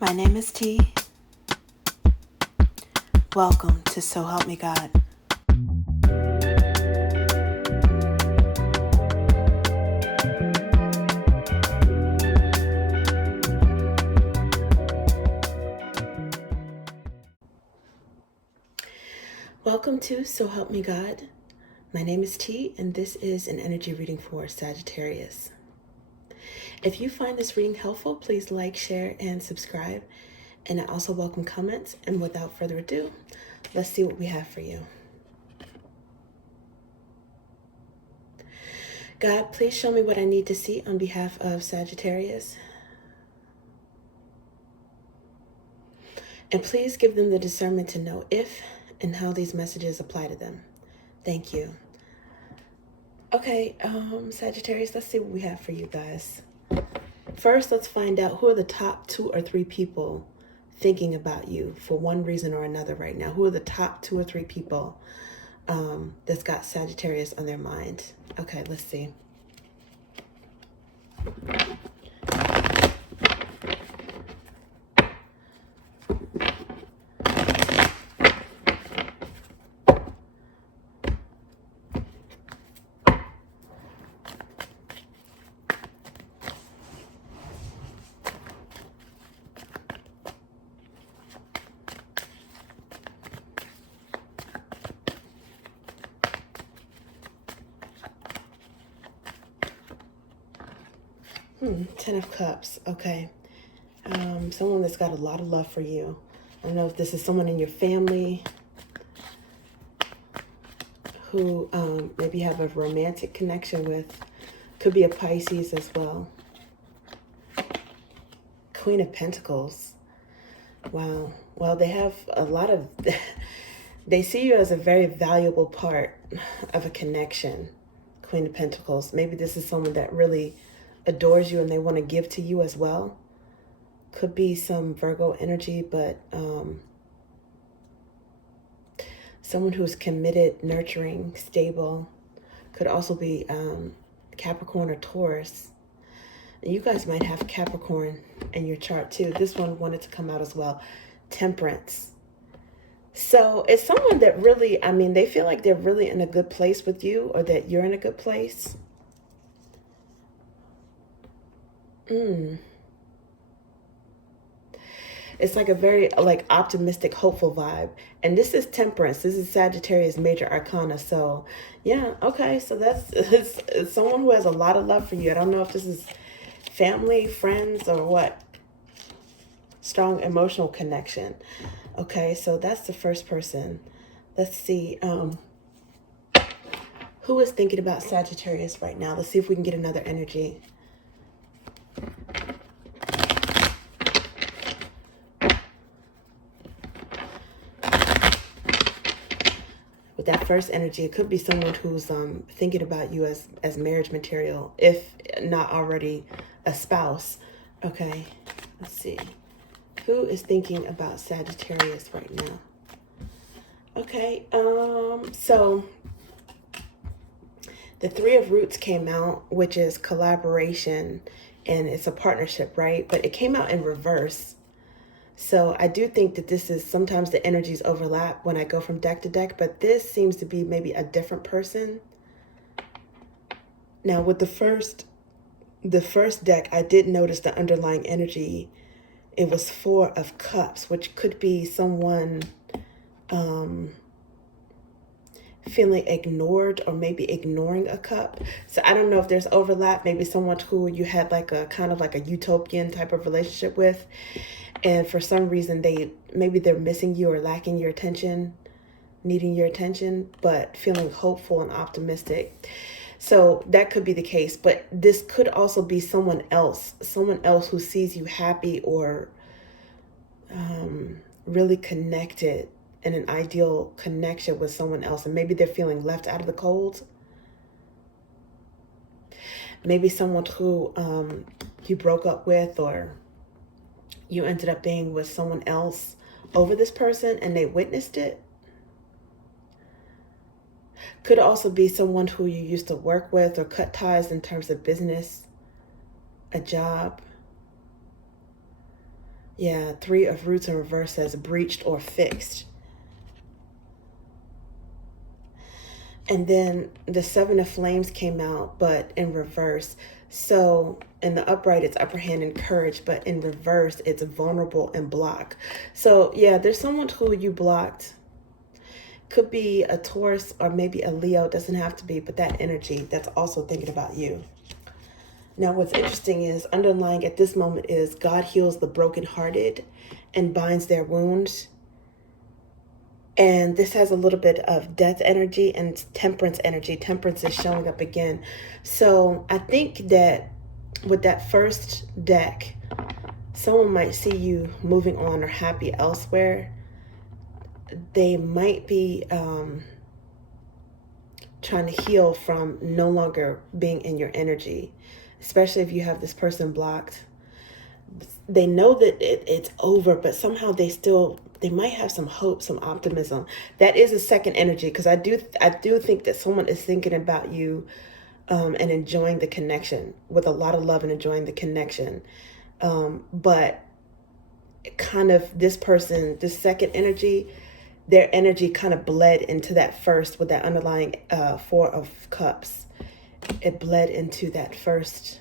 My name is T. Welcome to So Help Me God. Welcome to So Help Me God. My name is T, and this is an energy reading for Sagittarius. If you find this reading helpful, please like, share, and subscribe. And I also welcome comments. And without further ado, let's see what we have for you. God, please show me what I need to see on behalf of Sagittarius. And please give them the discernment to know if and how these messages apply to them. Thank you. Okay, Sagittarius, let's see what we have for you guys. First, let's find out who are the top 2 or 3 people thinking about you for one reason or another right now. Who are the top 2 or 3 people that's got Sagittarius on their mind? Okay, let's see. Ten of Cups. Okay. Someone that's got a lot of love for you. I don't know if this is someone in your family who maybe you have a romantic connection with. Could be a Pisces as well. Queen of Pentacles. Wow. Well, they have a lot of... They see you as a very valuable part of a connection. Queen of Pentacles. Maybe this is someone that really adores you and they want to give to you as well. Could be some Virgo energy, but someone who's committed, nurturing, stable. Could also be Capricorn or Taurus. And you guys might have Capricorn in your chart too. This one wanted to come out as well. Temperance. So it's someone that really, they feel like they're really in a good place with you, or that you're in a good place. It's like a very optimistic, hopeful vibe. And this is Temperance. This is Sagittarius major arcana. So yeah, okay. So that's it's someone who has a lot of love for you. I don't know if this is family, friends, or what. Strong emotional connection. Okay, so that's the first person. Let's see. Who is thinking about Sagittarius right now? Let's see if we can get another energy. With that first energy, it could be someone who's thinking about you as marriage material, if not already a spouse. Okay, let's see. Who is thinking about Sagittarius right now? Okay, so the 3 of Roots came out, which is collaboration, and it's a partnership, right? But it came out in reverse. So I do think that this is, sometimes the energies overlap when I go from deck to deck, but this seems to be maybe a different person. Now with the first deck, I did notice the underlying energy. It was 4 of Cups, which could be someone feeling ignored, or maybe ignoring a cup. So I don't know if there's overlap. Maybe someone who you had like a kind of like a utopian type of relationship with, and for some reason maybe they're missing you or lacking your attention, needing your attention, but feeling hopeful and optimistic. So that could be the case, but this could also be someone else who sees you happy or really connected in an ideal connection with someone else, and maybe they're feeling left out of the cold. Maybe someone who you broke up with, or you ended up being with someone else over this person and they witnessed it. Could also be someone who you used to work with or cut ties in terms of business, a job. Yeah, Three of Roots in reverse says breached or fixed. And then the Seven of Flames came out, but in reverse. So in the upright, it's upper hand and courage, but in reverse, it's vulnerable and block. So yeah, there's someone who you blocked. Could be a Taurus or maybe a Leo. Doesn't have to be, but that energy that's also thinking about you. Now, what's interesting is underlying at this moment is God heals the brokenhearted and binds their wounds. And this has a little bit of death energy and temperance energy. Temperance is showing up again. So I think that with that first deck, someone might see you moving on or happy elsewhere. They might be trying to heal from no longer being in your energy, especially if you have this person blocked. They know that it's over, but somehow they might have some hope, some optimism. That is a second energy, because I do think that someone is thinking about you and enjoying the connection with a lot of love and enjoying the connection. But kind of this person, this second energy, their energy kind of bled into that first with that underlying Four of Cups. It bled into that first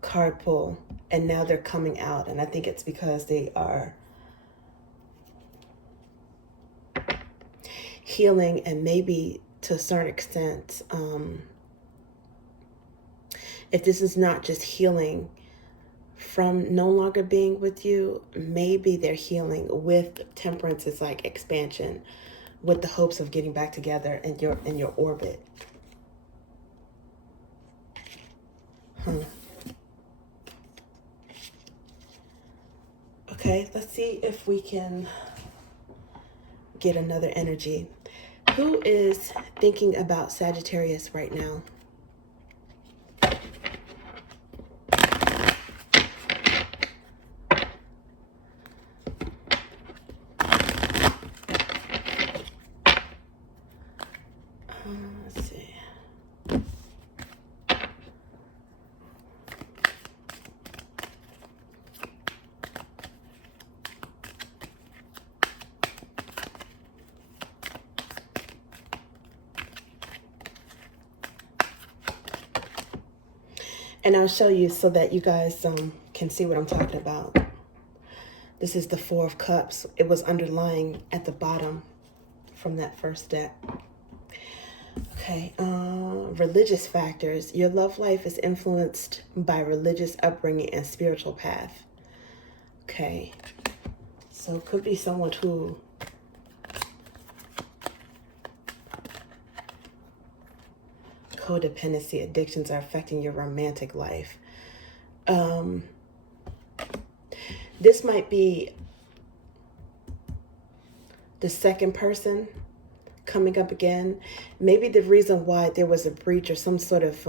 card pull, and now they're coming out, and I think it's because they are healing, and maybe to a certain extent, if this is not just healing from no longer being with you, maybe they're healing with temperance. It's like expansion with the hopes of getting back together in your orbit. Okay, let's see if we can get another energy. Who is thinking about Sagittarius right now? Let's see. And I'll show you so that you guys can see what I'm talking about. This is the Four of Cups. It was underlying at the bottom from that first deck. Okay, religious factors. Your love life is influenced by religious upbringing and spiritual path. Okay, so it could be someone who codependency, addictions are affecting your romantic life. This might be the second person coming up again. Maybe the reason why there was a breach or some sort of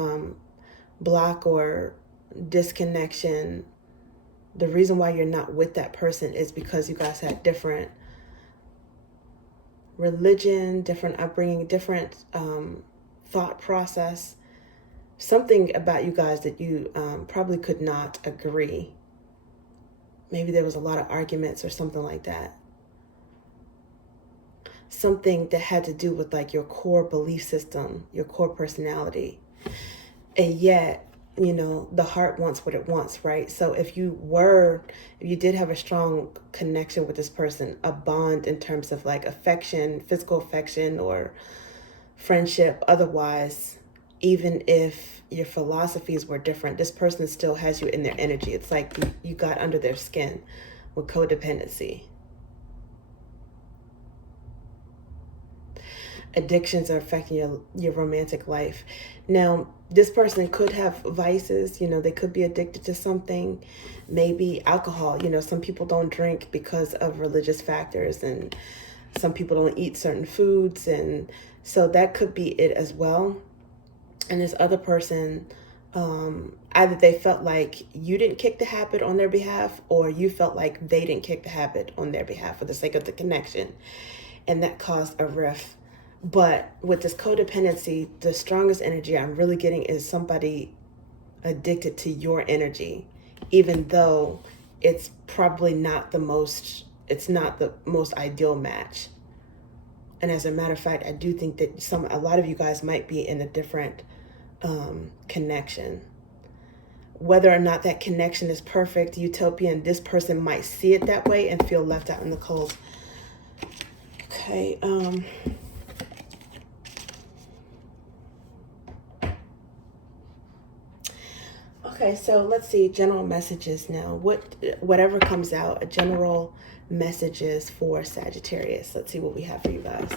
block or disconnection, the reason why you're not with that person is because you guys had different religion, different upbringing, different thought process, something about you guys that you probably could not agree. Maybe there was a lot of arguments or something like that. Something that had to do with like your core belief system, your core personality. And yet, you know, the heart wants what it wants, right? So if you did have a strong connection with this person, a bond in terms of like affection, physical affection or friendship, otherwise, even if your philosophies were different, this person still has you in their energy. It's like you got under their skin with codependency. Addictions are affecting your romantic life. Now, this person could have vices, you know, they could be addicted to something, maybe alcohol. You know, some people don't drink because of religious factors, and some people don't eat certain foods, and so that could be it as well. And this other person, either they felt like you didn't kick the habit on their behalf, or you felt like they didn't kick the habit on their behalf for the sake of the connection, and that caused a rift. But with this codependency, the strongest energy I'm really getting is somebody addicted to your energy, even though it's probably not the most, it's not the most ideal match. And as a matter of fact, I do think that a lot of you guys might be in a different connection. Whether or not that connection is perfect, utopian, this person might see it that way and feel left out in the cold. Okay. Okay, so let's see general messages now. Whatever comes out, general messages for Sagittarius. Let's see what we have for you guys.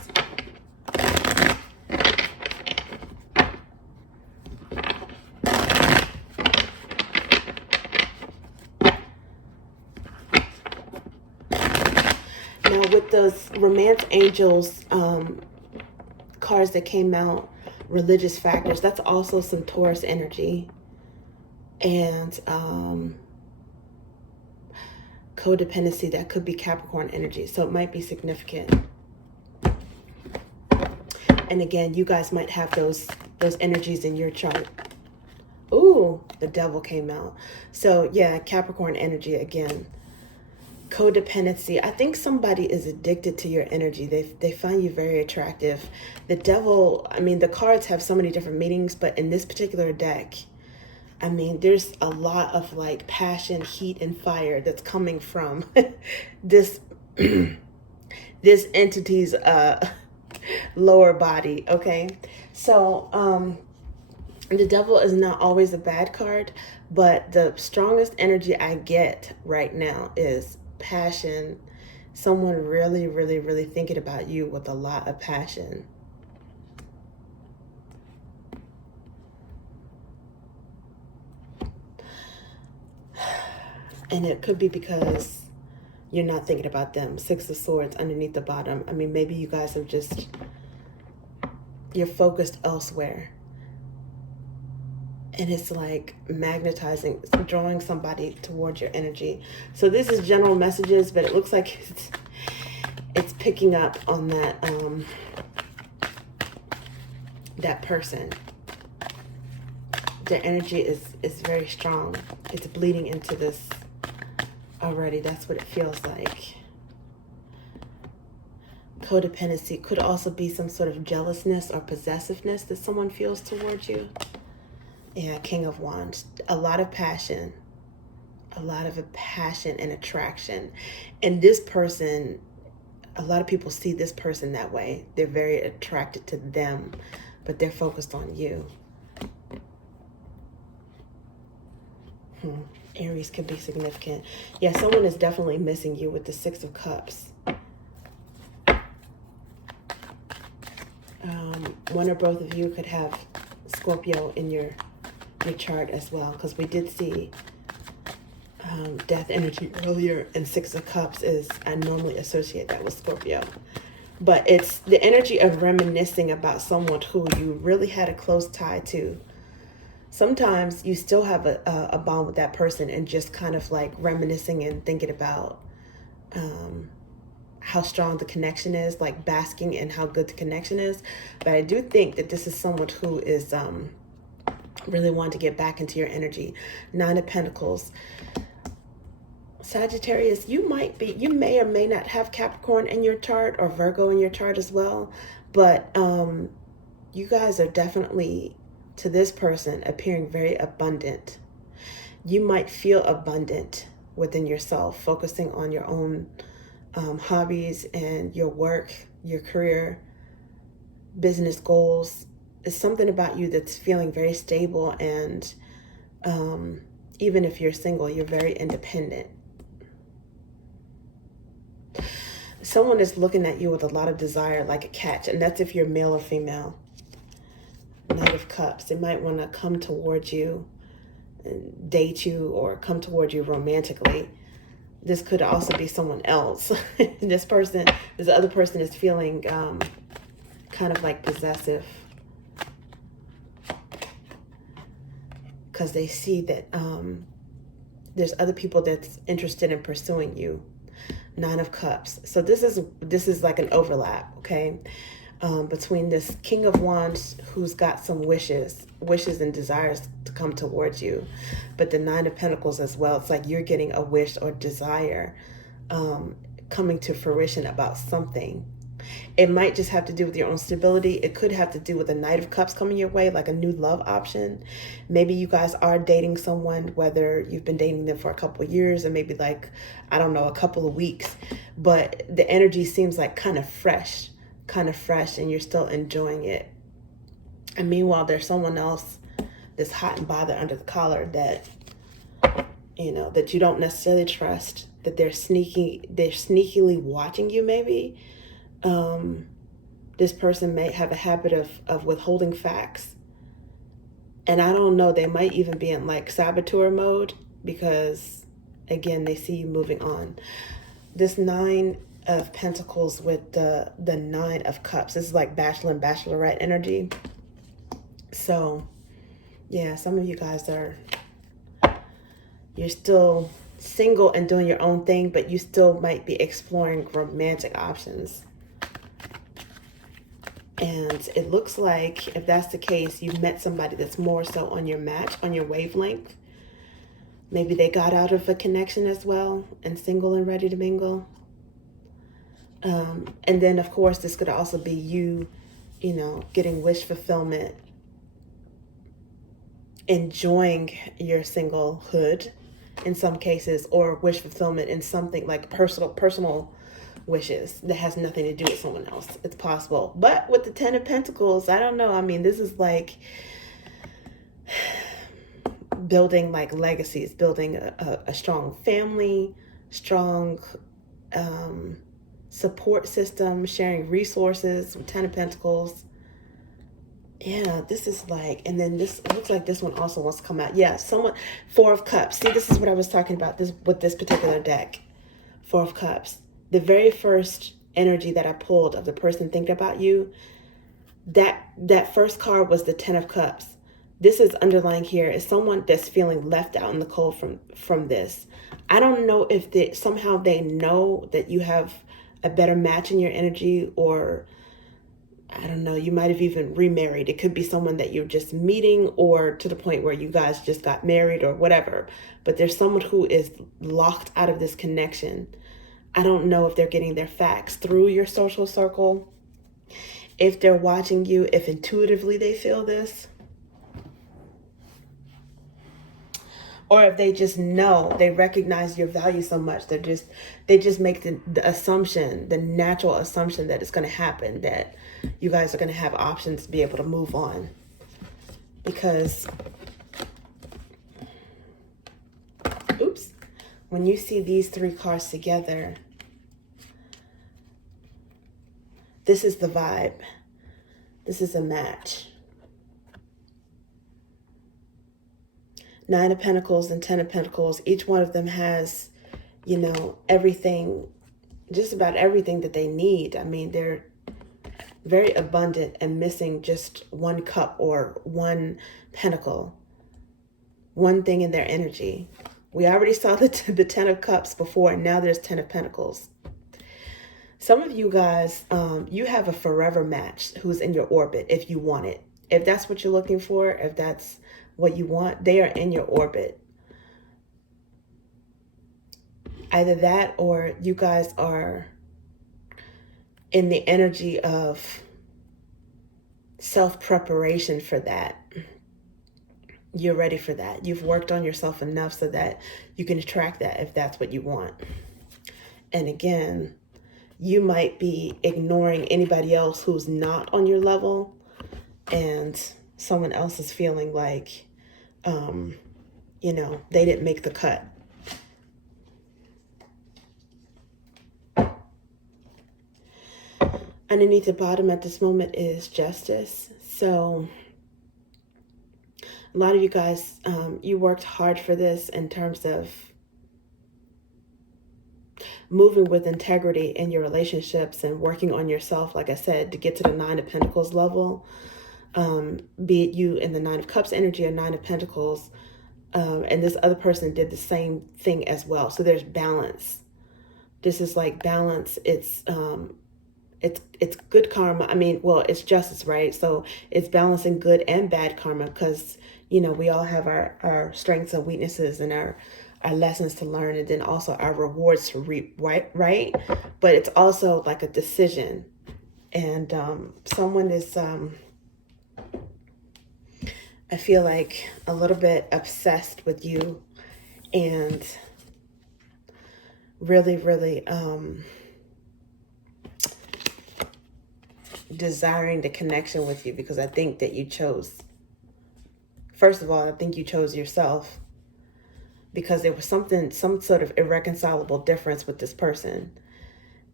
Now with those romance angels cards that came out, religious factors, that's also some Taurus energy. And codependency, that could be Capricorn energy. So it might be significant. And again, you guys might have those energies in your chart. Ooh, the devil came out. So yeah, Capricorn energy again. Codependency. I think somebody is addicted to your energy. They find you very attractive. The devil, I mean, the cards have so many different meanings, but in this particular deck, I mean, there's a lot of like passion, heat, and fire that's coming from this this entity's lower body. Okay, so the devil is not always a bad card, but the strongest energy I get right now is passion. Someone really, really, really thinking about you with a lot of passion. And it could be because you're not thinking about them. Six of Swords underneath the bottom. I mean, maybe you guys have just, you're focused elsewhere. And it's like magnetizing, drawing somebody towards your energy. So this is general messages, but it looks like it's picking up on that, that person. Their energy is very strong. It's bleeding into this already. That's what it feels like. Codependency could also be some sort of jealousness or possessiveness that someone feels towards you. Yeah, King of Wands. A lot of passion. A lot of passion and attraction. And this person, a lot of people see this person that way. They're very attracted to them, but they're focused on you. Aries could be significant. Yeah, someone is definitely missing you with the Six of Cups. One or both of you could have Scorpio in your chart as well, because we did see death energy earlier, and Six of Cups is, I normally associate that with Scorpio. But it's the energy of reminiscing about someone who you really had a close tie to. Sometimes you still have a bond with that person and just kind of like reminiscing and thinking about how strong the connection is, like basking in how good the connection is. But I do think that this is someone who is really wanting to get back into your energy. Nine of Pentacles. Sagittarius, you may or may not have Capricorn in your chart or Virgo in your chart as well. But you guys are definitely, to this person, appearing very abundant. You might feel abundant within yourself, focusing on your own hobbies and your work, your career, business goals. It's something about you that's feeling very stable, and even if you're single, you're very independent. Someone is looking at you with a lot of desire, like a catch, and that's if you're male or female. Knight of Cups. They might want to come towards you and date you, or come towards you romantically. This could also be someone else. This other person is feeling kind of like possessive, because they see that there's other people that's interested in pursuing you. Nine of Cups. So this is like an overlap, okay? between this King of Wands who's got some wishes and desires to come towards you, but the Nine of Pentacles as well. It's like you're getting a wish or desire coming to fruition about something. It might just have to do with your own stability. It could have to do with a Knight of Cups coming your way, like a new love option. Maybe you guys are dating someone, whether you've been dating them for a couple of years or maybe like, I don't know, a couple of weeks. But the energy seems like kind of fresh, and you're still enjoying it. And meanwhile, there's someone else that's hot and bothered under the collar that, you know, that you don't necessarily trust, that they're sneakily watching you maybe. This person may have a habit of withholding facts. And I don't know, they might even be in like saboteur mode because, again, they see you moving on. This Nine of Pentacles with the Nine of Cups. This is like Bachelor and Bachelorette energy. So, yeah, some of you guys you're still single and doing your own thing, but you still might be exploring romantic options. And it looks like, if that's the case, you've met somebody that's more so on your match, on your wavelength. Maybe they got out of a connection as well and single and ready to mingle. And then, of course, this could also be you, you know, getting wish fulfillment, enjoying your singlehood in some cases, or wish fulfillment in something like personal wishes that has nothing to do with someone else. It's possible. But with the Ten of Pentacles, I don't know. I mean, this is like building like legacies, building a strong family, strong support system, sharing resources with Ten of Pentacles. Yeah, this is like, and then this looks like this one also wants to come out. Yeah, someone, Four of Cups. See, this is what I was talking about this with this particular deck. Four of Cups. The very first energy that I pulled of the person thinking about you, that first card was the Ten of Cups. This is underlying here is someone that's feeling left out in the cold from this. I don't know if somehow they know that you have a better match in your energy, or I don't know, you might have even remarried. It could be someone that you're just meeting, or to the point where you guys just got married or whatever. But there's someone who is locked out of this connection. I don't know if they're getting their facts through your social circle, if they're watching you, if intuitively they feel this, or if they just know, they recognize your value so much, they just make the assumption, the natural assumption that it's going to happen, that you guys are going to have options to be able to move on. Because, oops, when you see these three cards together, this is the vibe. This is a match. Nine of Pentacles and Ten of Pentacles, each one of them has, you know, everything, just about everything that they need. I mean, they're very abundant and missing just one cup or one pentacle, one thing in their energy. We already saw the Ten of Cups before, and now there's Ten of Pentacles. Some of you guys, you have a forever match who's in your orbit if you want it. If that's what you're looking for, if that's what you want, they are in your orbit. Either that, or you guys are in the energy of self-preparation for that. You're ready for that. You've worked on yourself enough so that you can attract that if that's what you want. And again, you might be ignoring anybody else who's not on your level, and someone else is feeling like, you know, they didn't make the cut. Underneath the bottom at this moment is Justice. So a lot of you guys, you worked hard for this in terms of moving with integrity in your relationships and working on yourself, like I said, to get to the Nine of Pentacles level. Be it you in the Nine of Cups energy or Nine of Pentacles, and this other person did the same thing as well. So there's balance. This is like balance. It's it's good karma. I mean, well, it's justice, right? So it's balancing good and bad karma, because we all have our strengths and weaknesses, and our lessons to learn, and then also our rewards to reap, right? But it's also like a decision. And someone is I feel like a little bit obsessed with you, and really, really desiring the connection with you, because I think that you chose, first of all, I think you chose yourself, because there was some sort of irreconcilable difference with this person.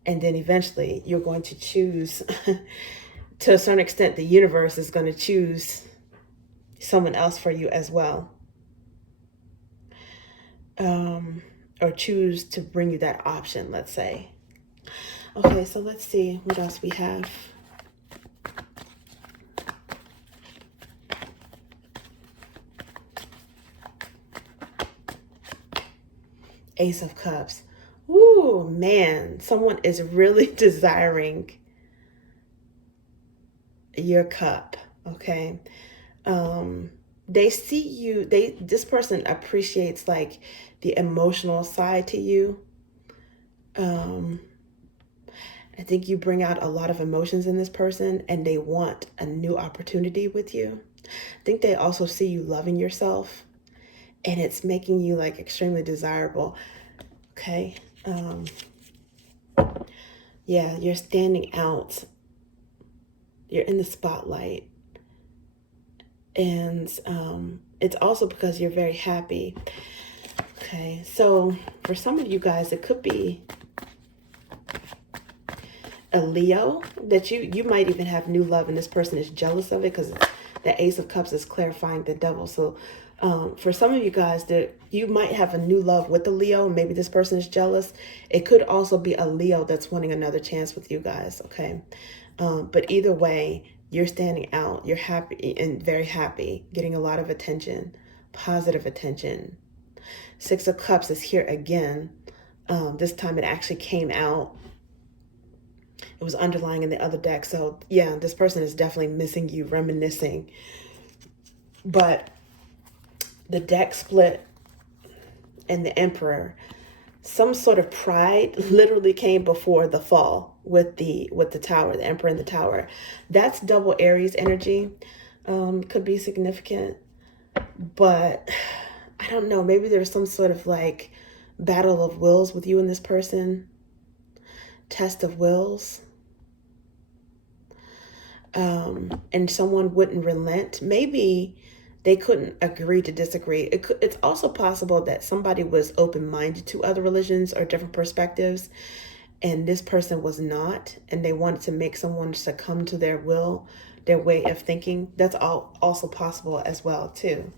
And then eventually you're going to choose, to a certain extent, the universe is going to choose someone else for you as well. Or choose to bring you that option, let's say. Okay, so let's see what else we have. Ace of Cups. Ooh, man, someone is really desiring your cup, okay? They see you, this person appreciates like the emotional side to you. I think you bring out a lot of emotions in this person, and they want a new opportunity with you. I think they also see you loving yourself, and it's making you like extremely desirable. Okay. Yeah, you're standing out. You're in the spotlight. And it's also because you're very happy. Okay, so for some of you guys, it could be a Leo that you might even have new love, and this person is jealous of it, because the Ace of Cups is clarifying the devil. So for some of you guys, that you might have a new love with the Leo. Maybe this person is jealous. It could also be a Leo that's wanting another chance with you guys. Okay, but either way, you're standing out. You're happy and very happy, getting a lot of attention, positive attention. Six of Cups is here again. This time it actually came out. It was underlying in the other deck. So yeah, this person is definitely missing you, reminiscing. But the deck split and the Emperor, some sort of pride literally came before the fall with the Tower, the Emperor and the Tower. That's double Aries energy. Could be significant, but I don't know. Maybe there's some sort of like battle of wills with you and this person. Test of wills. And someone wouldn't relent. Maybe they couldn't agree to disagree. It's also possible that somebody was open-minded to other religions or different perspectives, and this person was not, and they wanted to make someone succumb to their will, their way of thinking. That's also possible as well too.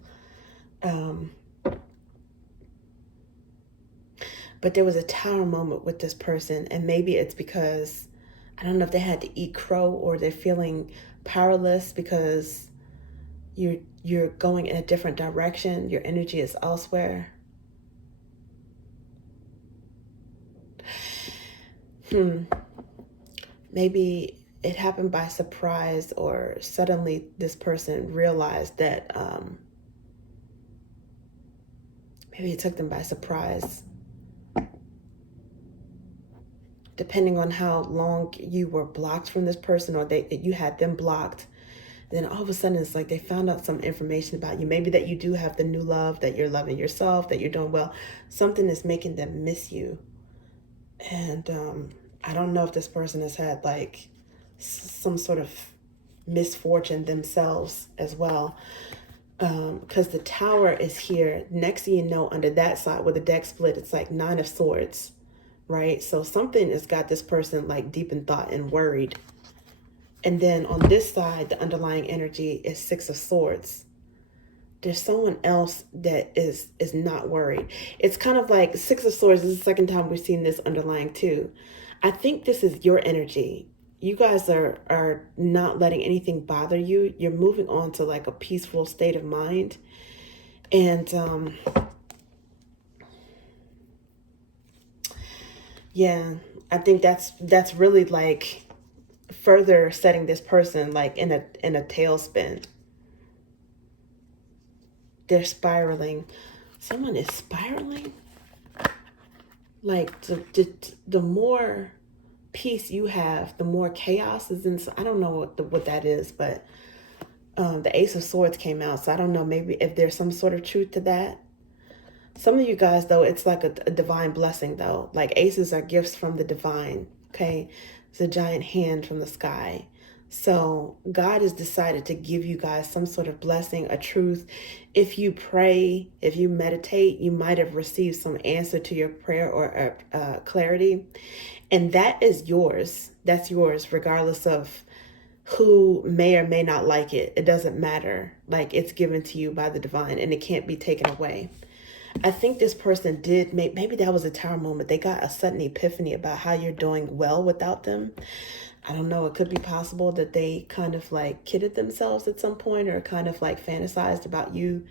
But there was a Tower moment with this person, and maybe it's because, I don't know if they had to eat crow, or they're feeling powerless because you're going in a different direction. Your energy is elsewhere. Maybe it happened by surprise, or suddenly this person realized that maybe it took them by surprise. Depending on how long you were blocked from this person, or you had them blocked, then all of a sudden it's like they found out some information about you. Maybe that you do have the new love, that you're loving yourself, that you're doing well. Something is making them miss you. And I don't know if this person has had like some sort of misfortune themselves as well. Because the Tower is here. Next thing you know, under that side where the deck split, it's like Nine of Swords. Right? So something has got this person like deep in thought and worried. And then on this side, the underlying energy is Six of Swords. There's someone else that is not worried. It's kind of like Six of Swords. This is the second time we've seen this underlying too. I think this is your energy. You guys are not letting anything bother you. You're moving on to like a peaceful state of mind. And yeah, I think that's really like further setting this person like in a tailspin. They're spiraling. Someone is spiraling. Like the more peace you have, the more chaos is in. I don't know what that is, but the Ace of Swords came out, so I don't know, maybe if there's some sort of truth to that. Some of you guys, though, it's like a divine blessing, though. Like aces are gifts from the divine, okay? It's a giant hand from the sky. So God has decided to give you guys some sort of blessing, a truth. If you pray, if you meditate, you might have received some answer to your prayer or clarity. And that is yours. That's yours, regardless of who may or may not like it. It doesn't matter. Like, it's given to you by the divine and it can't be taken away. I think this person did, maybe that was a tower moment. They got a sudden epiphany about how you're doing well without them. I don't know. It could be possible that they kind of like kidded themselves at some point, or kind of like fantasized about you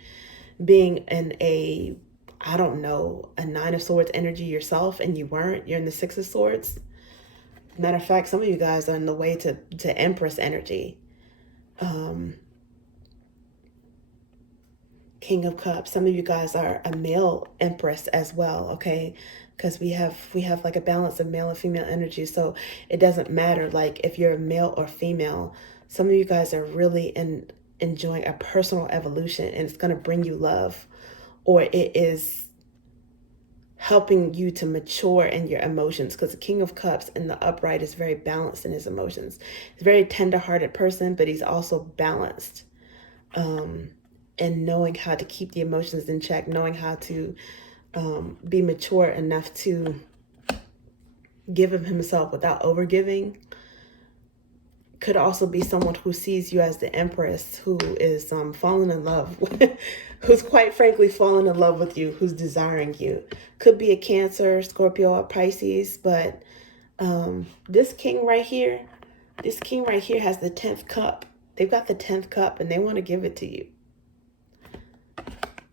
being in a, I don't know, a Nine of Swords energy yourself, and you weren't. You're in the Six of Swords. Matter of fact, some of you guys are in the way to Empress energy. King of Cups. Some of you guys are a male Empress as well, okay? Because we have like a balance of male and female energy. So it doesn't matter like if you're male or female. Some of you guys are really enjoying a personal evolution, and it's going to bring you love, or it is helping you to mature in your emotions, because the King of Cups in the upright is very balanced in his emotions. He's a very tender-hearted person, but he's also balanced, and knowing how to keep the emotions in check, knowing how to be mature enough to give of himself without overgiving. Could also be someone who sees you as the Empress, who is falling in love, who's quite frankly falling in love with you, who's desiring you. Could be a Cancer, Scorpio, or Pisces, but this king right here has the 10th cup. They've got the 10th cup, and they want to give it to you.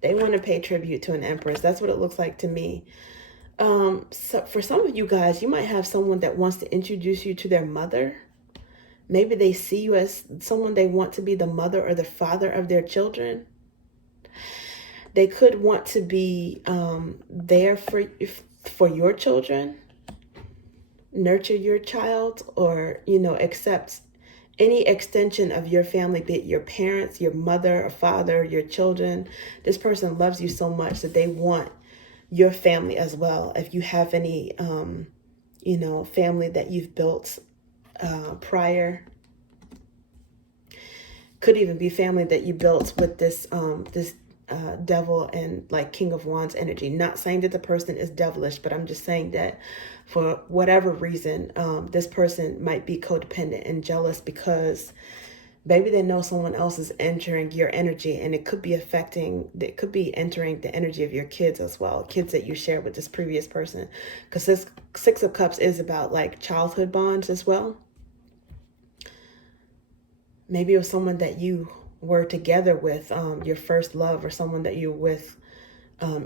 They want to pay tribute to an Empress. That's what it looks like to me. So for some of you guys, you might have someone that wants to introduce you to their mother. Maybe they see you as someone they want to be the mother or the father of their children. They could want to be there for your children, nurture your child, or, accept any extension of your family, be it your parents, your mother or father, your children. This person loves you so much that they want your family as well. If you have any, family that you've built prior, could even be family that you built with this devil and like King of Wands energy. Not saying that the person is devilish, but I'm just saying that for whatever reason, this person might be codependent and jealous because maybe they know someone else is entering your energy, and it could be entering the energy of your kids as well, kids that you share with this previous person, because this Six of Cups is about like childhood bonds as well. Maybe it was someone that you were together with, your first love, or someone that you were with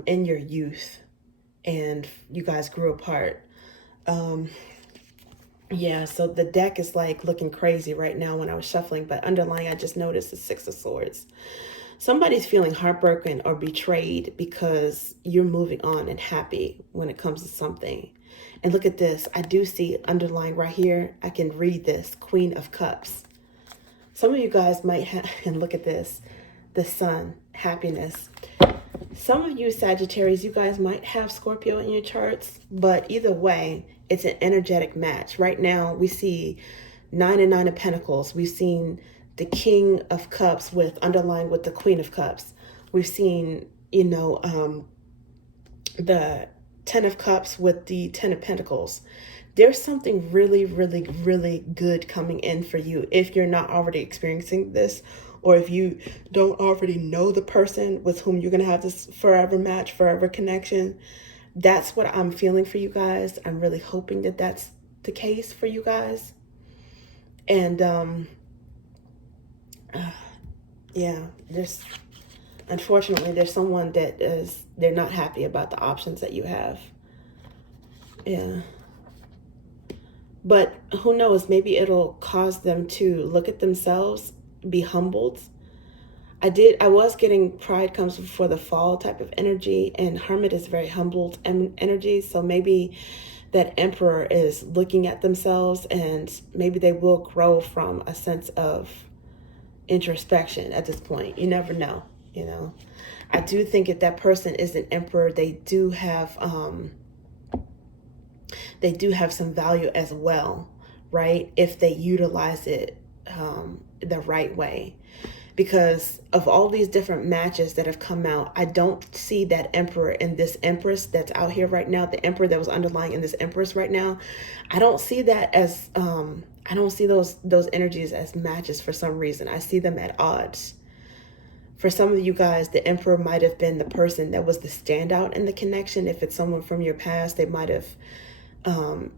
in your youth, and you guys grew apart. Yeah, so the deck is like looking crazy right now when I was shuffling, but underlying, I just noticed the Six of Swords. Somebody's feeling heartbroken or betrayed because you're moving on and happy when it comes to something. And look at this. I do see underlying right here. I can read this, Queen of Cups. Some of you guys might have, and look at this, the Sun, happiness. Some of you Sagittarius, you guys might have Scorpio in your charts, but either way, it's an energetic match. Right now, we see 9 and 9 of Pentacles. We've seen the King of Cups underlying with the Queen of Cups. We've seen, the 10 of Cups with the 10 of Pentacles. There's something really, really, really good coming in for you if you're not already experiencing this, or if you don't already know the person with whom you're going to have this forever match, forever connection. That's what I'm feeling for you guys. I'm really hoping that that's the case for you guys. And yeah, unfortunately, there's someone that they're not happy about the options that you have. Yeah. But who knows, maybe it'll cause them to look at themselves, be humbled. I was getting pride comes before the fall type of energy, and hermit is very humbled energy. So maybe that emperor is looking at themselves, and maybe they will grow from a sense of introspection at this point. You never know, you know. I do think if that person is an emperor, they do have some value as well, right? If they utilize it the right way. Because of all these different matches that have come out, I don't see that emperor and this empress that's out here right now, the emperor that was underlying in this empress right now. I don't see that as, I don't see those energies as matches for some reason. I see them at odds. For some of you guys, the emperor might have been the person that was the standout in the connection. If it's someone from your past, they might have,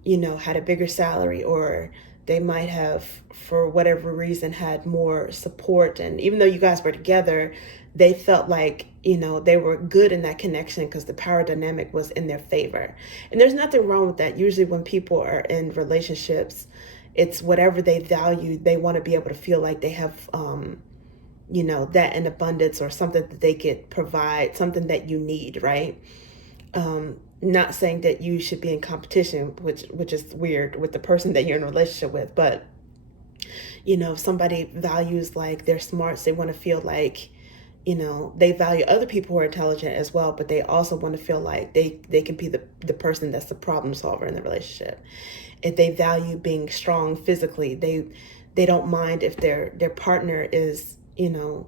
you know, had a bigger salary, or they might have, for whatever reason, had more support. And even though you guys were together, they felt like, you know, they were good in that connection because the power dynamic was in their favor. And there's nothing wrong with that. Usually when people are in relationships, it's whatever they value. They want to be able to feel like they have, you know, that in abundance, or something that they could provide, something that you need, right? Not saying that you should be in competition, which is weird, with the person that you're in a relationship with. But, you know, if somebody values like their smarts, they want to feel like, you know, they value other people who are intelligent as well, but they also want to feel like they can be the person that's the problem solver in the relationship. If they value being strong physically, they don't mind if their partner is, you know,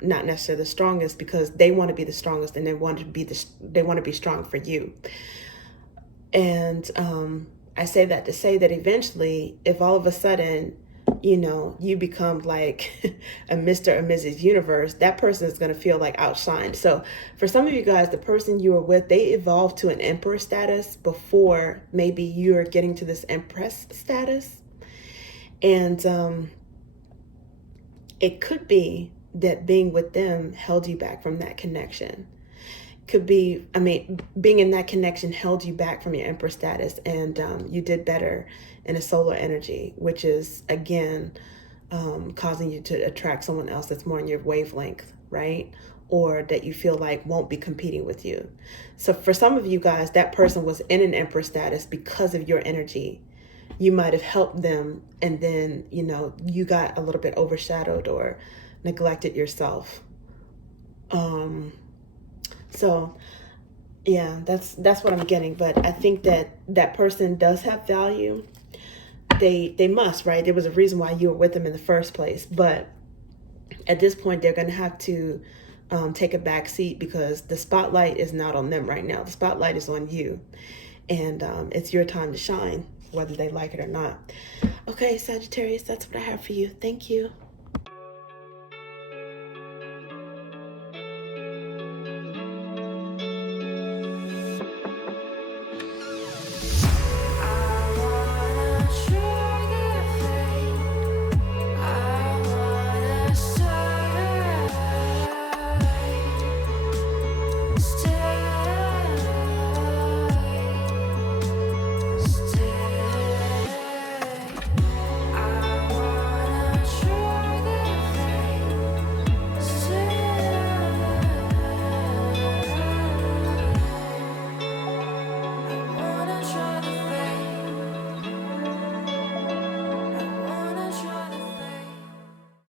not necessarily the strongest, because they want to be the strongest, and they want to be strong for you. And I say that to say that eventually, if all of a sudden, you know, you become like a Mr. or Mrs. Universe, that person is going to feel like outshined. So for some of you guys, the person you were with, they evolved to an emperor status before maybe you're getting to this empress status. And it could be that being with them held you back from that connection. Could be, I mean, being in that connection held you back from your emperor status, and you did better in a solar energy, which is, again, causing you to attract someone else that's more in your wavelength, right? Or that you feel like won't be competing with you. So for some of you guys, that person was in an emperor status because of your energy. You might have helped them, and then, you know, you got a little bit overshadowed or neglected yourself. So yeah, that's what I'm getting. But I think that person does have value. They must, right? There was a reason why you were with them in the first place. But at this point, they're going to have to take a back seat, because the spotlight is not on them right now. The spotlight is on you, and it's your time to shine, whether they like it or not. Okay, Sagittarius, that's what I have for you. Thank you.